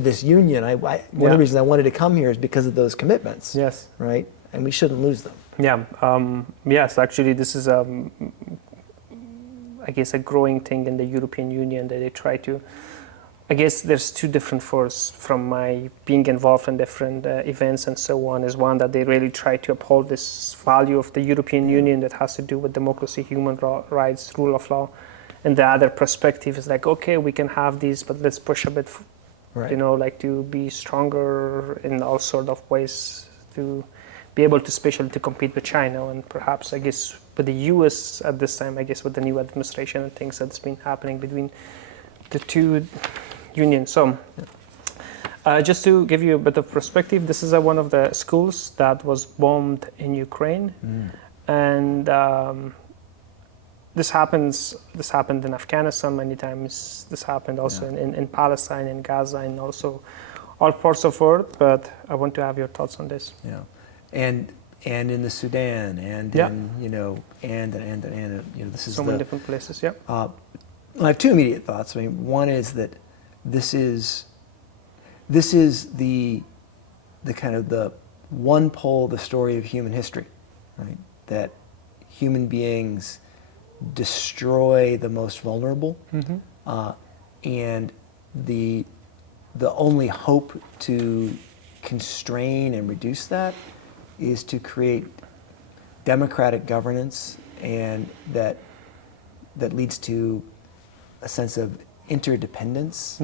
this union. One of the reasons I wanted to come here is because of those commitments. Yes. Right, and we shouldn't lose them. Yeah. Yes. Actually, this is I guess a growing thing in the European Union that they try to. I guess there's two different forces from my being involved in different events and so on. Is one that they really try to uphold this value of the European Union that has to do with democracy, human rights, rule of law. And the other perspective is like, okay, we can have these, but let's push a bit, like to be stronger in all sort of ways to be able to, especially to compete with China, and perhaps, I guess, with the U.S. at this time, I guess with the new administration and things that's been happening between the two unions. So just to give you a bit of perspective, this is one of the schools that was bombed in Ukraine. And this happened in Afghanistan many times. This happened also in Palestine, in Gaza, and also all parts of the world. But I want to have your thoughts on this. Yeah, and in the Sudan, and this is so many different places. Yeah. I have two immediate thoughts. I mean, one is that this is the kind of the one pole of the story of human history, right? That human beings destroy the most vulnerable, and the only hope to constrain and reduce that is to create democratic governance, and that leads to a sense of interdependence,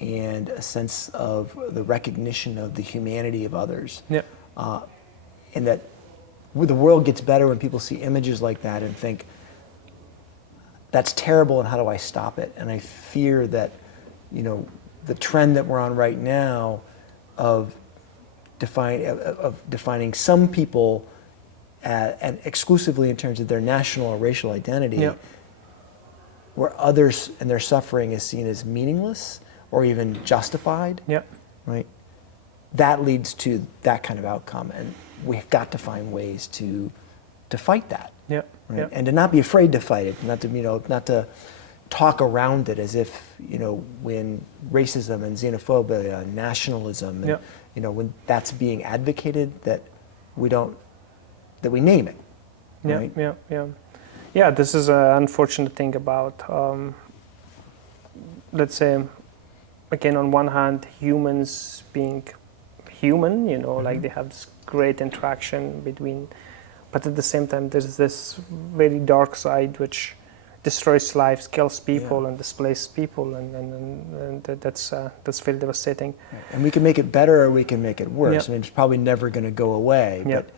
and a sense of the recognition of the humanity of others, and that the world gets better when people see images like that and think, that's terrible, and how do I stop it? And I fear that, the trend that we're on right now of defining some people and exclusively in terms of their national or racial identity, where others and their suffering is seen as meaningless or even justified, right? That leads to that kind of outcome, and we've got to find ways to fight that, right? And to not be afraid to fight it, not to talk around it as if when racism and xenophobia and nationalism, and, when that's being advocated, that we name it, right? Yeah. This is an unfortunate thing about, let's say, again, on one hand, humans being human, like they have this great interaction between, but at the same time, there's this very dark side which destroys lives, kills people, and displaces people, and that's very devastating. And we can make it better, or we can make it worse. I mean, it's probably never going to go away. But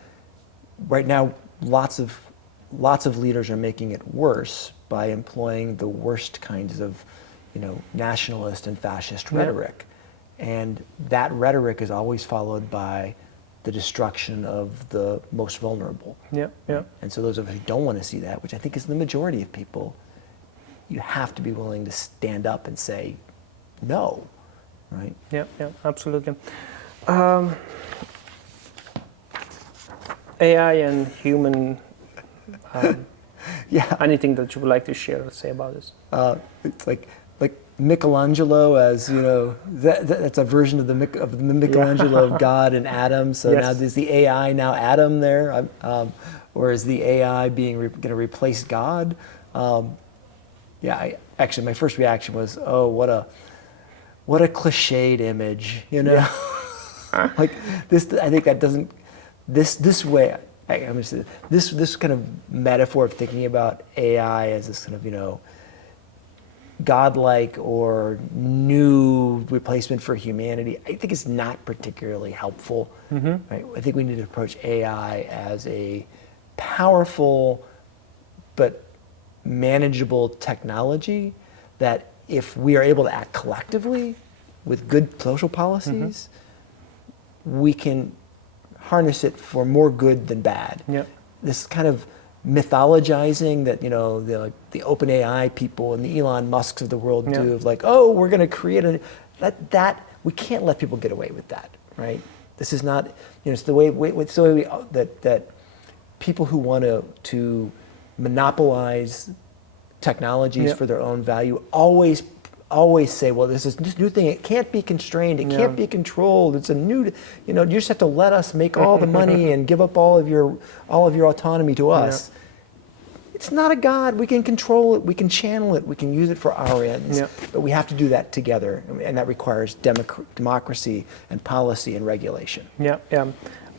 right now, lots of leaders are making it worse by employing the worst kinds of, nationalist and fascist rhetoric. And that rhetoric is always followed by the destruction of the most vulnerable. Yeah, yeah. And so those of us who don't want to see that, which I think is the majority of people, you have to be willing to stand up and say no, right? Yeah, yeah, absolutely. AI and human, Yeah. anything that you would like to share or say about this? It's like Michelangelo, as you know, that's a version of the Michelangelo of God and Adam. So Yes. now is the AI now Adam there, or is the AI going to replace God? Actually, my first reaction was, oh, what a cliched image, you know? Yeah. Like this, I think that doesn't. This way, I'm gonna say this kind of metaphor of thinking about AI as this kind of godlike or new replacement for humanity, I think is not particularly helpful. Mm-hmm. Right? I think we need to approach AI as a powerful but manageable technology that if we are able to act collectively with good social policies, we can harness it for more good than bad. Yep. This kind of mythologizing that the OpenAI people and the Elon Musks of the world do of like, oh, we're going to create that we can't let people get away with that, right? This is not it's the way that people who want to monopolize technologies for their own value always say, well, this is this new thing. It can't be constrained. It can't be controlled. It's a new, you just have to let us make all the money and give up all of your autonomy to us. It's not a God. We can control it. We can channel it. We can use it for our ends. But we have to do that together, and that requires democracy and policy and regulation. Yeah, yeah.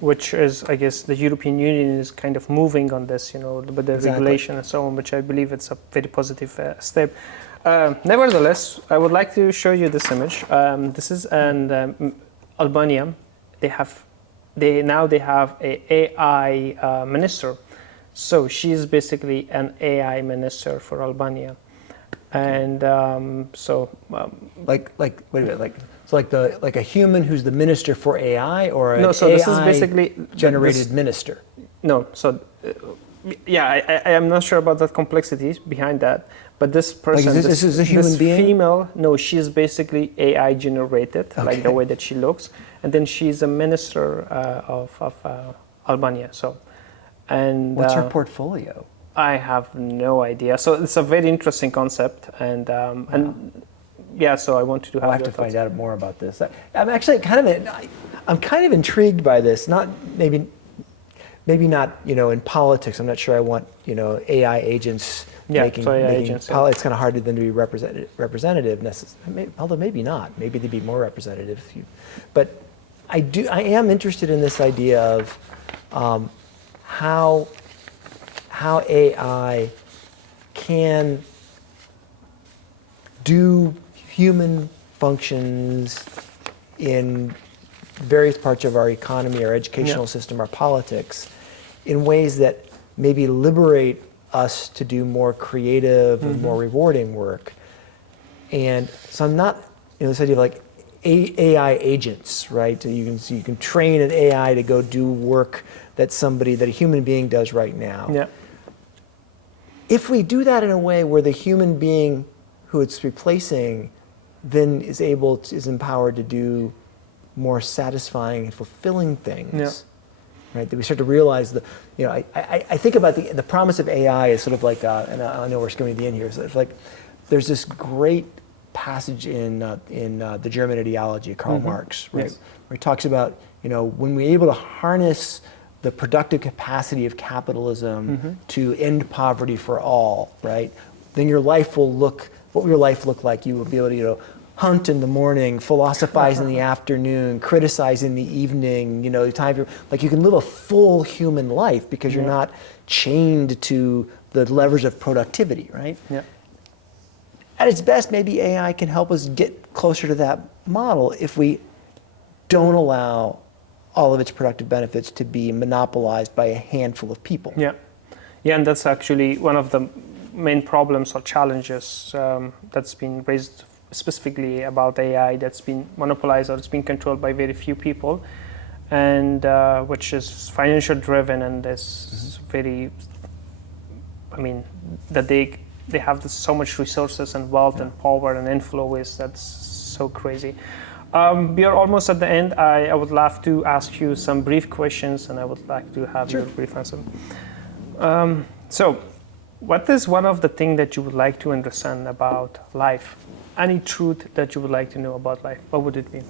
Which is, I guess, the European Union is kind of moving on this, with the regulation and so on, which I believe it's a very positive step. Nevertheless, I would like to show you this image. This is in Albania. They have a AI minister. So she's basically an AI minister for Albania, and wait a minute, like a human who's the minister for AI, or an no. So AI this is basically generated minister. No. So I am not sure about the complexities behind that. But this person, this is a human being? Female, no, she's basically AI generated, like the way that she looks, and then she's a minister of Albania. So, and what's her portfolio? I have no idea. So it's a very interesting concept, and so I wanted to have. I'll have to find out more about this. I'm actually I'm kind of intrigued by this. Not maybe not in politics. I'm not sure I want AI agents. Agents, it's kind of hard for them to be representative necessarily, although maybe not. Maybe they'd be more representative. But I am interested in this idea of how AI can do human functions in various parts of our economy, our educational system, our politics, in ways that maybe liberate us to do more creative and more rewarding work. And so I'm not, this idea of like AI agents, right? So you can train an AI to go do work that a human being does right now. Yeah. If we do that in a way where the human being who it's replacing then is empowered to do more satisfying and fulfilling things. Right, that we start to realize I think about the promise of AI is sort of like, and I know we're skimming the end here. So it's like there's this great passage in the German ideology of Karl Marx, right, where he talks about when we're able to harness the productive capacity of capitalism to end poverty for all, right, then your life will look. What will your life look like? You will be able to hunt in the morning, philosophize in the afternoon, criticize in the evening, time you can live a full human life because you're not chained to the levers of productivity, right? Yeah. At its best, maybe AI can help us get closer to that model if we don't allow all of its productive benefits to be monopolized by a handful of people. Yeah. Yeah, and that's actually one of the main problems or challenges that's been raised specifically about AI that's been monopolized or it's been controlled by very few people, and which is financial driven and is very, I mean, that they have so much resources and wealth and power and influence that's so crazy. We are almost at the end. I would love to ask you some brief questions, and I would like to have your brief answer. So, what is one of the things that you would like to understand about life? Any truth that you would like to know about life? What would it be?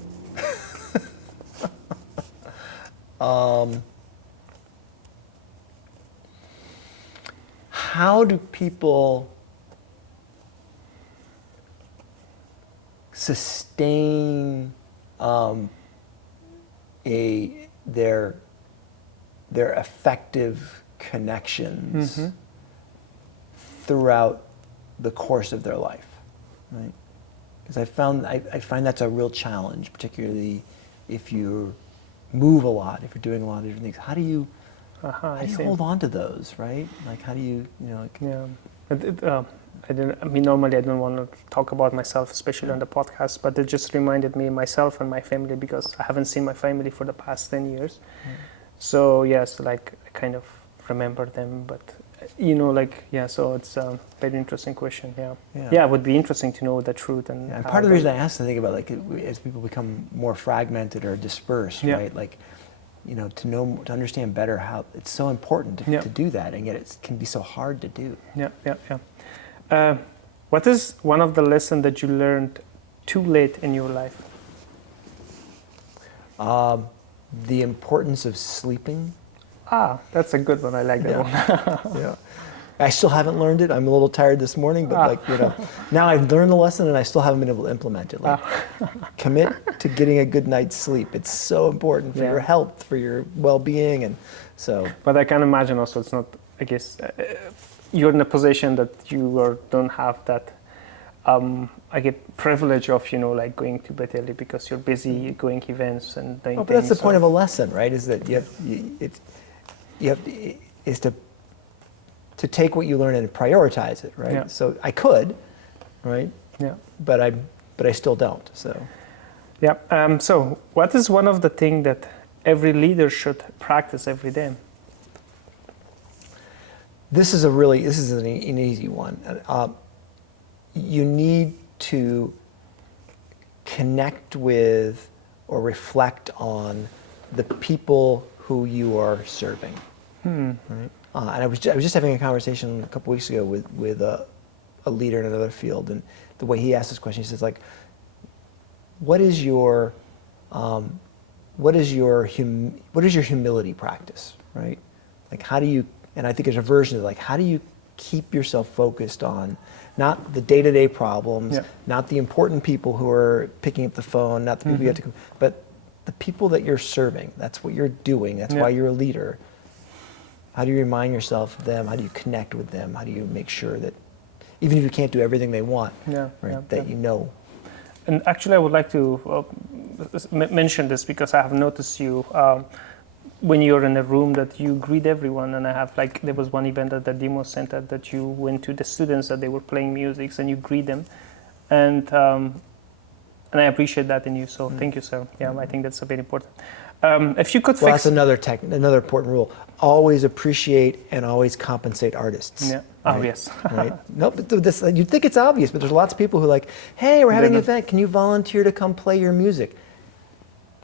How do people sustain their effective connections throughout the course of their life, right? Because I find that's a real challenge, particularly if you move a lot, if you're doing a lot of different things. How do you hold on to those, right? Like, how do you, like... Yeah. Normally I don't want to talk about myself, especially on the podcast, but it just reminded me myself and my family, because I haven't seen my family for the past 10 years. So yes, like I kind of remember them, but so it's a very interesting question. Yeah, it would be interesting to know the truth. And part of the reason I asked, I think about, like, as people become more fragmented or dispersed, right? Like, to understand better how it's so important to do that, and yet it can be so hard to do. What is one of the lessons that you learned too late in your life? The importance of sleeping. That's a good one. I like that one. I still haven't learned it. I'm a little tired this morning, but now I've learned the lesson and I still haven't been able to implement it. Like, commit to getting a good night's sleep. It's so important for your health, for your well-being, and so. But I can imagine also it's not. I guess you're in a position that you don't have that. I get privilege of like going to bed early because you're busy going events and doing things. But that's the point of a lesson, right? Is that is to take what you learn and prioritize it, right? Yeah. So I could, right? Yeah. But I still don't. So. Yeah. So what is one of the things that every leader should practice every day? This is an easy one. You need to connect with or reflect on the people who you are serving. Right? And I was just having a conversation a couple weeks ago with a leader in another field, and the way he asked this question, he says, like, what is your humility practice, right? Like, how do you, and I think there's a version of, like, how do you keep yourself focused on not the day-to-day problems, not the important people who are picking up the phone, not the people you have to, but the people that you're serving. That's what you're doing. That's why you're a leader. How do you remind yourself of them? How do you connect with them? How do you make sure that, even if you can't do everything they want, you know? And actually, I would like to mention this because I have noticed you when you're in a room that you greet everyone. And I have, like, there was one event at the demo center that you went to the students that they were playing music and you greet them, and I appreciate that in you. So thank you, sir. Yeah, I think that's very important. If you could fix... That's another important rule. Always appreciate and always compensate artists. Yeah. Right? Oh, yes. Right? No, but you'd think it's obvious, but there's lots of people who are like, hey, we're having an event. Can you volunteer to come play your music?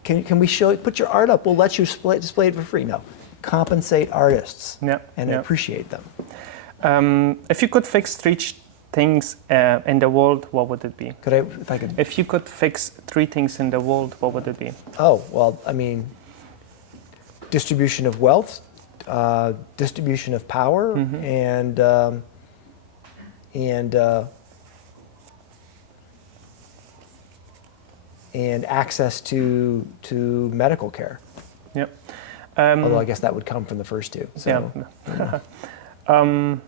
Can we put your art up? We'll let you display it for free. No. Compensate artists and appreciate them. If you could fix three things in the world, what would it be? If you could fix three things in the world, what would it be? Oh, well, I mean, distribution of wealth, distribution of power, and access to medical care. Yep. Although I guess that would come from the first two. So. Yeah.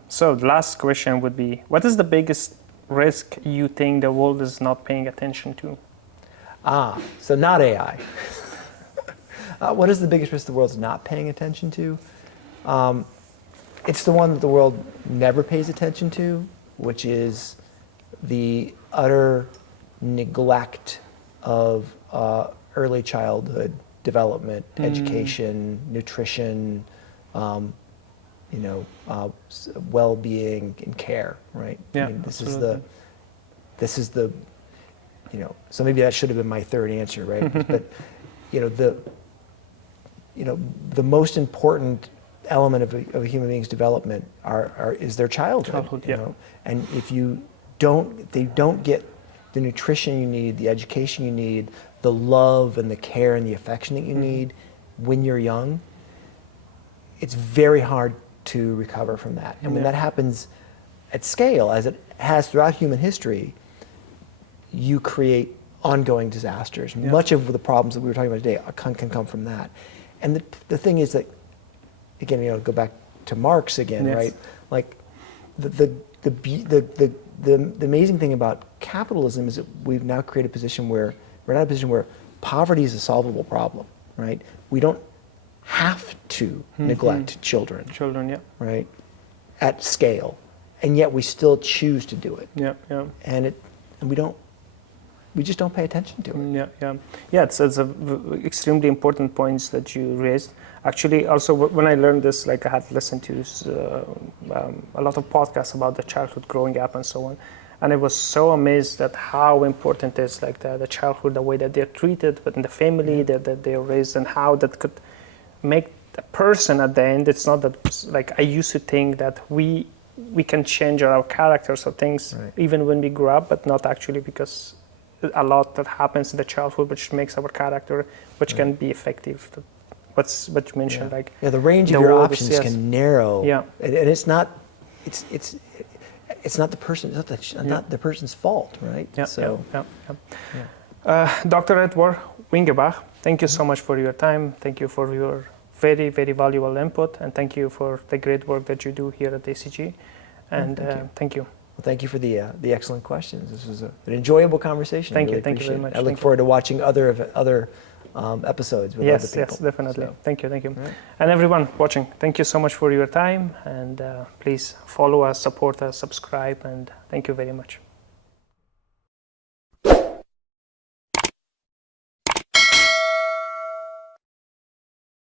So the last question would be, what is the biggest risk you think the world is not paying attention to? So not AI. What is the biggest risk the world's not paying attention to? It's the one that the world never pays attention to, which is the utter neglect of early childhood development, education, nutrition, well-being and care, right? Yeah, I mean, this absolutely. is the, so maybe that should have been my third answer, right? But, the most important element of a human being's development is their childhood, yeah. And if they don't get the nutrition you need, the education you need, the love and the care and the affection that you need when you're young, it's very hard to recover from that. And when that happens at scale, as it has throughout human history, you create ongoing disasters. Yeah. Much of the problems that we were talking about today can come from that. And the thing is that, again, go back to Marx again, Yes. right? Like the amazing thing about capitalism is that we've now created a position where we're not in a position where poverty is a solvable problem, right? We don't have to neglect children, Children, right, at scale, and yet we still choose to do it. yeah, yeah. And we just don't pay attention to it. Yeah. It's extremely important points that you raised. Actually, also when I learned this, like I had listened to a lot of podcasts about the childhood growing up and so on, and I was so amazed at how important it is, like the childhood, the way that they're treated within the family, that they're raised, and how that could make the person at the end. It's not that, like I used to think that we can change our characters or things even when we grow up, but not actually, because a lot that happens in the childhood which makes our character, which can be effective. What you mentioned, like the range of your options can narrow. Yeah, and it's not the person, it's not the person's fault, right? Dr. Edward Wingenbach, thank you so much for your time. Thank you for your very, very valuable input, and thank you for the great work that you do here at ACG. And thank you. Well, thank you for the excellent questions. This was an enjoyable conversation. Thank you very much. I look forward to watching other episodes with other people. Yes, definitely. So. Thank you. Right. And everyone watching, thank you so much for your time, and please follow us, support us, subscribe, and thank you very much.